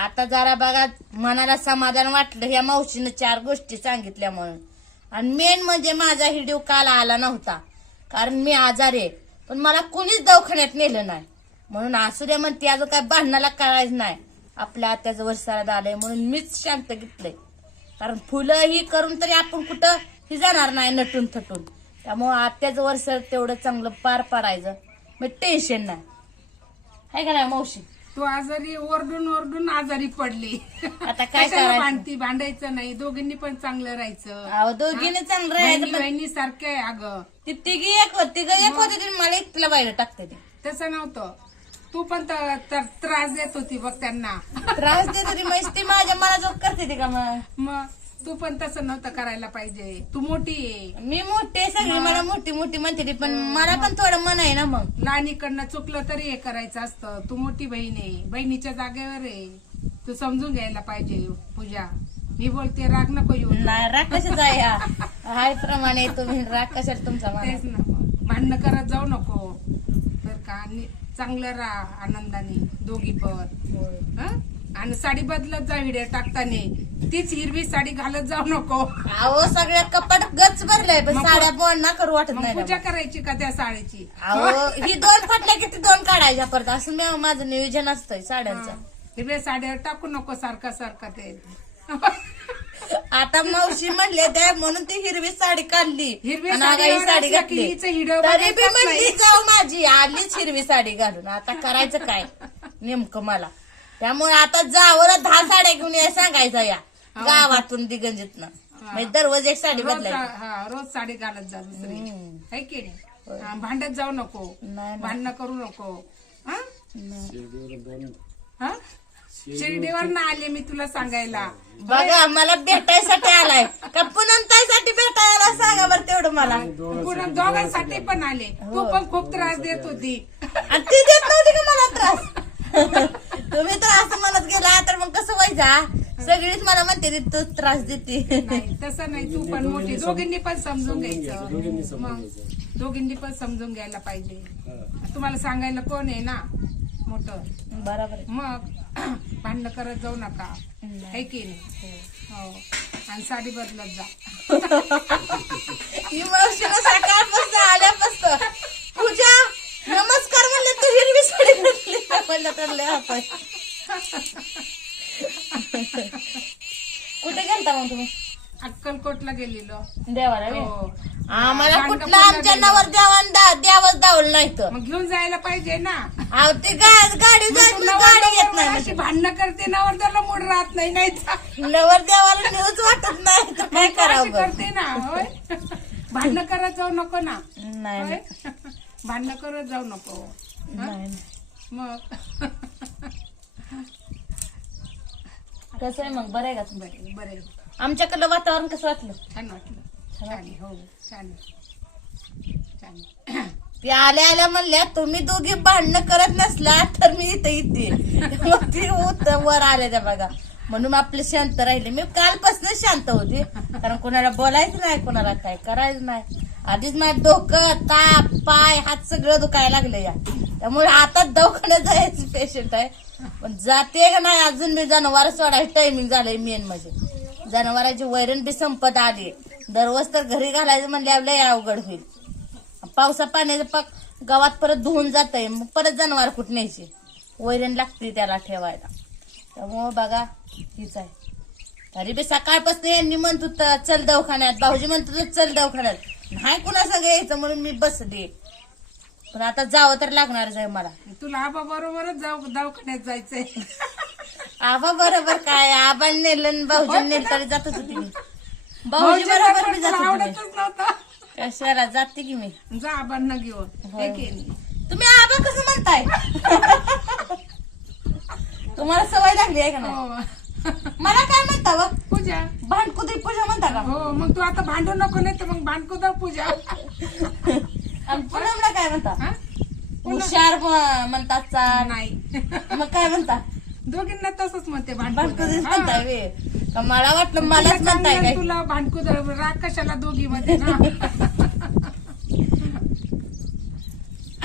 आता जरा बघा मनाला समाधान वाटलं ह्या मावशीनं चार गोष्टी सांगितल्या म्हणून. आणि मेन म्हणजे माझा हिडिओ काल आला नव्हता. कारण मी आजारी आहे. पण मला कुणीच दवाखान्यात नेलं नाही. म्हणून असू द्या म्हणते अजून काय बांधण्याला करायचं नाही. आपल्या आत्याचं वर्षाला आलंय म्हणून मीच शांत घेतलंय. कारण फुलं ही करून तरी आपण कुठं ही जाणार नाही नटून थटून. त्यामुळं आत्याचं वर्ष तेवढं चांगलं पार पाडायचं. मग टेन्शन नाही. आहे का नाही मावशी? तू आजारी ओरडून ओरडून आजारी पडली. आता काय कशाला करायचं? भांडती? भांडायचं नाही. दोघींनी पण चांगलं राहायचं. अहो दोघीने चांगलं राहायचं बहिणी सारखे आहे अगं. ती तिघी एक होती तिघ एक होती ती मला एकटीला बाहेर टाकते ती. तसं नव्हतं. तू पण त्रास देत होती बघ त्यांना. त्रास देत होती मग ती माझ्या मनाजोग करते ती का मग? मग? तू पण तसं नव्हतं करायला पाहिजे. तू मोठी आहे. मी मोठी आहे सगळी मला मोठी मोठी म्हणते ती पण मला पण थोडं मन आहे ना मग. लहानीकडनं चुकलं तरी हे करायचं असतं. तू मोठी बहीण आहे. बहिणीच्या जागेवर आहे. तू समजून घ्यायला पाहिजे पूजा. मी बोलते राग नको येऊ नाही राग कशाचा आहे हा? हाय प्रमाणे तुम्ही राग कशाला तुमचा तेच ना. भांडणं करत जाऊ नको. तर का आणि चांगलं राहा आनंदाने दोघी पण. हं? आणि साडी बदलत जा व्हिडिओ टाकताना. तीच हिरवी साडी घालत जाऊ नको. अहो सगळ्या कपाट गच भरलंय पण मग साड्या बोल ना करू वाटत मग नाही पूजा. करायची का त्या साडीची? अहो ही? दोन फाटल्या की ती दोन काढायच्या परत. असं मी माझं नियोजन असतंय साड्यांचं. हिरव्या साड्या टाकू नको सारखा सारखा ते. आता मावशी म्हणले ते म्हणून ती हिरवी साडी काढली. हिरवी आणि साडी आता साडी असला की घातली. हिचं हिरवं तरी बी बघायचंच म्हणली नाही. जाऊ माझी आलीच हिरवी साडी घालून. आता करायचं काय? नेमकं मला. त्यामुळे आता जावं दहा साड्या घेऊन या सांगायचं या. गावातून दिगंजीतनं. म्हणजे दररोज एक साडी रोज बदलायची सा- हा, रोज साडी घालत जा दुसरी. हम्म. है की नाही? हा, भांडत जाऊ नको. नाही नाही. भांडणं करू नको. हं? हं? शिर्डीवर ना आले मी तुला सांगायला. बघा मला भेटायसाठी आलाय. का पुनंताईसाठी भेटायला सांगा बरं तेवढं मला. पुन्हा दोघांसाठी पण आले. तू पण खूप त्रास देत होती. आणि ती देत नव्हती का मला त्रास तुम्ही तर असं म्हणत गेला तर व्हायचा सगळीच मला म्हणते ती तू त्रास देते. नाही तसं नाही तू पण मोठी. दोघींनी पण समजून घ्यायचं. मग दोघींनी पण समजून घ्यायला पाहिजे. तुम्हाला सांगायला कोण आहे ना मोठं? बरोबर आहे. मग भांडणं करत जाऊ नका. है की नाही? हो. आणि साडी बदलत जा. ही मावशीला सकाळपासून आल्यापासून. पूजा नमस्कार म्हणले तू हिरवी साडी घातली म्हणलं तर लय हापाय. कुठे गेलता मग तुम्ही अक्कलकोटला गेलेलो देवाला? हो आम्हाला कुठलं आमच्या. नवर देवान द्यावंच दावलं नाही तर मग घेऊन जायला पाहिजे ना अहो ते गा- गाडी गाडी येत नवरदेवाला अशी नाही भांडणं करते नवर त्याला मूड राहत नाही नाही? नवर देवाला न्यूज वाटत नाही तर काय अशी करावं बरं? करते ना होय भांडणं करत जाऊ नको ना नाही होय नाही. भांडणं करत जाऊ नको नाही नाही. मग कसं आहे मग बरं आहे का तुम्ही? बरे बरे आमच्याकडलं वातावरण कसं वाटलं? छान वाटलं. छान आहे, हो छान आहे. छान आहे. ती आल्या आल्या म्हणल्या तुम्ही दोघी भांडणं करत नसला तर मी इथं येते. मग ती उत- वर आल्या त्या बघा. म्हणून आपले शांत राहिले. मी कालपासून शांत होते कारण कोणाला बोलायचं नाही कोणाला काय करायचं नाही. आधीच माझं डोकं ताप पाय हात सगळं दुखायला लागलं या. त्यामुळे आता दवाखान्यात जायचं पेशंट आहे. पण जाते का नाही अजून मी जनावर सोडायचं टायमिंग झालंय मेन म्हणजे. जनावरांची वैरण बी संपत आली. दररोज तर घरी घालायचं म्हणल्यावर लय अवघड होईल. पावसा पाण्याचं पाक गावात परत धुवून जातंय आहे मग परत जनावर कुठं न्यायची? वैरण लागते त्याला ठेवायला. त्यामुळं बघा हीच आहे. तरी बी सकाळपासून यांनी म्हणतो चल दवाखान्यात. भाऊजी म्हणतो चल दवाखान्यात. नाही कुणा सगळं यायचं म्हणून मी बसले. पण आता जावं तर लागणारच आहे मला. तुला आबा बरोबरच जाऊ दवाखान्यात जायचंय. आबा बरोबर काय? आबा नेलं भाऊजी नेलं तरी जातच होती मी भाऊजी भाऊजीला बरोबर पण मी जात तुला होती मी. आवडतच नव्हतं. कशाला? जाते की मी. जा आबांना घेऊन. है? तुम्ही आबा कसं म्हणताय? तुम्हाला सवय लागली आहे का नाही? हो. मला काय म्हणता व पूजा. भांडकुदी पूजा म्हणता का? हो मग तू आता भांडू नको नाही तर मग भांडकुदा पूजा. आणि पूनमला काय म्हणता? हा? हुशार म्हणतात चाल. नाही. मग काय म्हणता? दोघींना तसंच म्हणते भांडकुदीच भांडकुदा म्हणताय वे का मला वाटलं मलाच म्हणताय काय? तुला भांडकुदा राग कशाला दोघी मध्ये ना?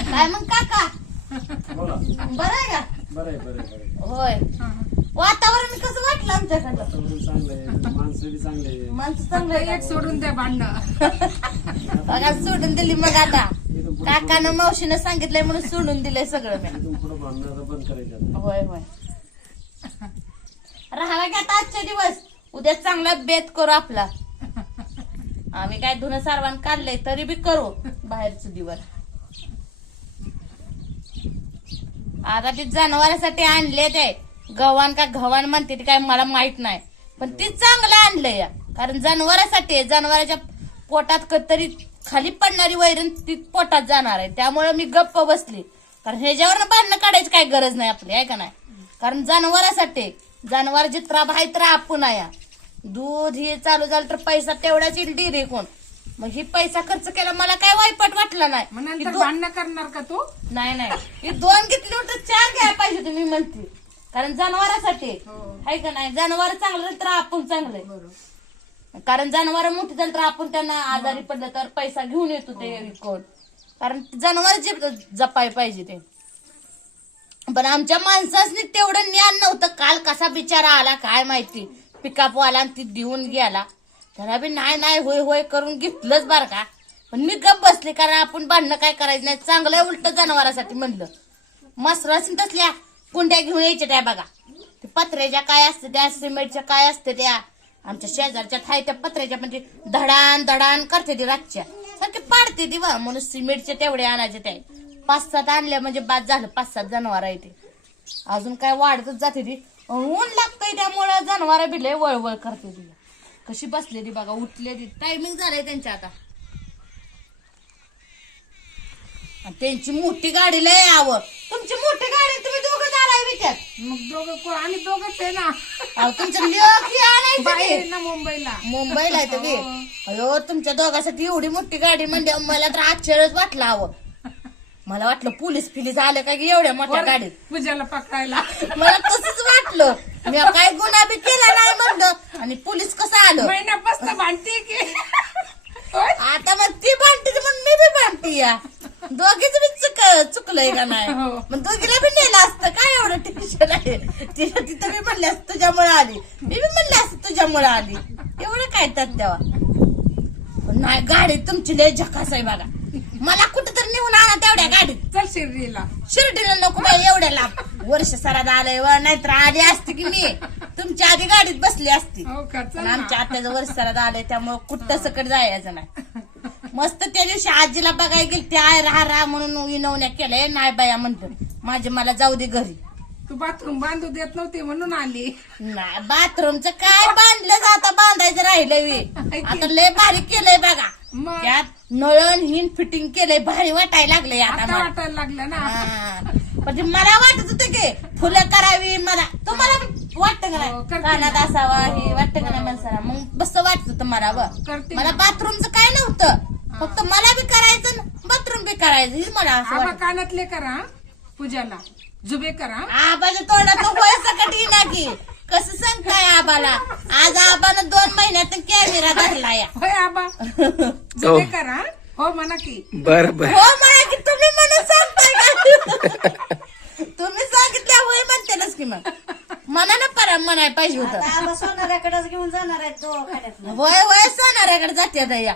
काय मग काका? बोला. बरं आहे का? बरं आहे बरं आहे, बरं आहे. होय. हा. वातावरण कसं वाटलं आमच्याकडं? वातावरण चांगलं आहे. माणसं बी चांगले आहे. माणसं चांगलं एक सोडून द्या भांडणं बघा सोडून दिली मग आता. काकानं मावशीनं सांगितलंय म्हणून सोडून दिलंय सगळं मी. इथून पुढे भांडणं आता बंद करायचं होय होय. राहावा की आता आजचे दिवस. उद्या चांगला बेत करू आपला. आम्ही काय धुणं सारवान काढलंय तरी बी करू बाहेरचं दिवस. आता ते जनावरांसाठी आणले ते. गव्हाण का गव्हाण म्हणते ते काय मला माहीत नाही. पण ती चांगलं आणलंय. या. कारण जनावरांसाठी. जनावरांच्या पोटात कधीतरी खाली पडणारी वैरण ती पोटात जाणार आहे. त्यामुळे मी गप्प बसली. कारण ह्याच्यावर भांडणं काढायची काय गरज नाही आपली आहे का नाही? कारण जनावरांसाठी जनावर जित्रा आहे तर आपण आहे. दूध हे चालू झालं तर पैसा तेवढाच येईल डिरे कोण मग ही पैसा खर्च केला मला काय वाईपट वाटलं नाही. भांडणं करणार का तू? नाही नाही. ही दोन घेतली होती चार घ्यायला पाहिजे तुम्ही म्हणते. कारण जनावरांसाठी हो. आहे का नाही? जनावर चांगलं तर आपण चांगले बरोबर. कारण जनावर मोठी झाली तर आपण त्यांना आजारी पडलं तर पैसा घेऊन येतो ते विकून कारण जनावर जे जपाय पाहिजे ते. पण आमच्या माणसासनी तेवढं ज्ञान नव्हतं. काल कसा बिचारा आला काय माहिती? पिकाप आला आणि ती देऊन गेला. त्याला बी नाही नाही होय होय करून घेतलंच बरं का? पण मी गप बसले कारण आपण भांडणं काय करायचं नाही? चांगलं उलट जनावरांसाठी म्हणलं. मसरासून तसल्या. कुंड्या घेऊन यायच्या त्या बघा. ते पत्र्याच्या काय असते त्या सिमेंटच्या काय असते त्या. आमच्या शेजारच्या थाय त्या पत्र्याच्या म्हणजे धडान धडान करते ती रातच्या. सारखे पाडते ती बा म्हणून सिमेंटच्या तेवढे आणायचे त्या. पाच सात आणल्या म्हणजे बाद झालं पाच सात जनावर आहे ते. अजून काय वाढतच जाते ती. ऊन लागतंय त्यामुळे जनावर बी लय वळवळ करते ती. कशी बसलेली बघा उठलेली टायमिंग झालंय त्यांच्या आता. त्यांची मोठी गाडी लय आवड. तुमची मोठी विचार मग दोघं को- आम्ही दोघच आहे ना. अहो तुमचं हे आणायचं ना मुंबईला. मुंबईला आहे तुम्ही. हो. अयो तुमच्या दोघांसाठी एवढी मोठी गाडी म्हणजे मला तर आश्चर्यच वाटलं हवं मला वाटलं पोलीस फिलीस आलं काय की एवढ्या मोठ्या वर गाडीत? पूजाला पकडायला. मला तसंच वाटलं. मी काय गुन्हा बी केला नाही म्हणलं. आणि पोलीस कसं आलं? महिन्यापासून भांडते की? होय? आता मग ती भांडते म्हणून मी बी भांडती या. दोघीच बी चुक चुकलंय का नाही? हो. मग दोघीला बी नेलं असतं. काय एवढं टेन्शन आहे? तिला तिथं मी म्हणले असतं तुझ्यामुळे आली. मी बी म्हणले असतं तुझ्यामुळे आली. एवढं काय त्यात तेव्हा? पण नाही गाडी तुमची लय झकास आहे बघा. मला कुठं तर नेऊन आणा तेवढ्या गाडीत. चल शिर्डीला. शिर्डीला नको बाई एवढ्या लांब. वर्ष सरात आलंय व नाहीतर आली असती की मी. तुमच्या आधी गाडीत बसली असती. हो का? चल पण ना. आमच्या आत्याचं वर्ष सरात आलंय त्यामुळे कुठं सकट जायचं नाही. मस्त त्या दिवशी आजीला बघायला गेली ते आय राहा राहा म्हणून विनवण्या केलंय. नाही बाया म्हणलं माझे मला जाऊ दे घरी. तू बाथरूम बांधू देत नव्हती म्हणून आली. नाही बाथरूमचं काय बांधलं आता? बांधायचं राहिलंय वे. आता लय भारी केलंय बघा. मग? त्यात नळण हिन फिटिंग केलंय भारी वाटायला लागलंय आता आता मला. वाटायला लागलं ना? हा. म्हणजे मला वाटत होतं की फुलं करावी मला. तुम्हाला वाटतं का हो, नाही? करते कानात ना. असावा हे वाटतं का नाही माणसाला? मग बस वाटत होतं मला व करते मला ना. बाथरूमचं काय नव्हतं? फक्त मला बी करायचं बाथरूम बी करायचं. हे मला असं आबा वाटत. कानातले करा पूजाला. जुबे करा. हं? आबाच्या तोंडात होय सकट येईना की. कसं सांगताय आबाला? आज आबानं दोन महिन्यात कॅमेरा धरला या. होय आबा. जुबे करा. हं? म्हणा की. बर बर. हो म्हणा की तुम्ही म्हणून सांगताय का? तुम्ही सांगितल्या होय म्हणतेनच की मग. मनानं परा म्हणाय पाहिजे होतं. आता सोनाऱ्याकडेच घेऊन जाणार आहेत दवाखान्यात वय वय सोनाऱ्याकडे जाते आता या.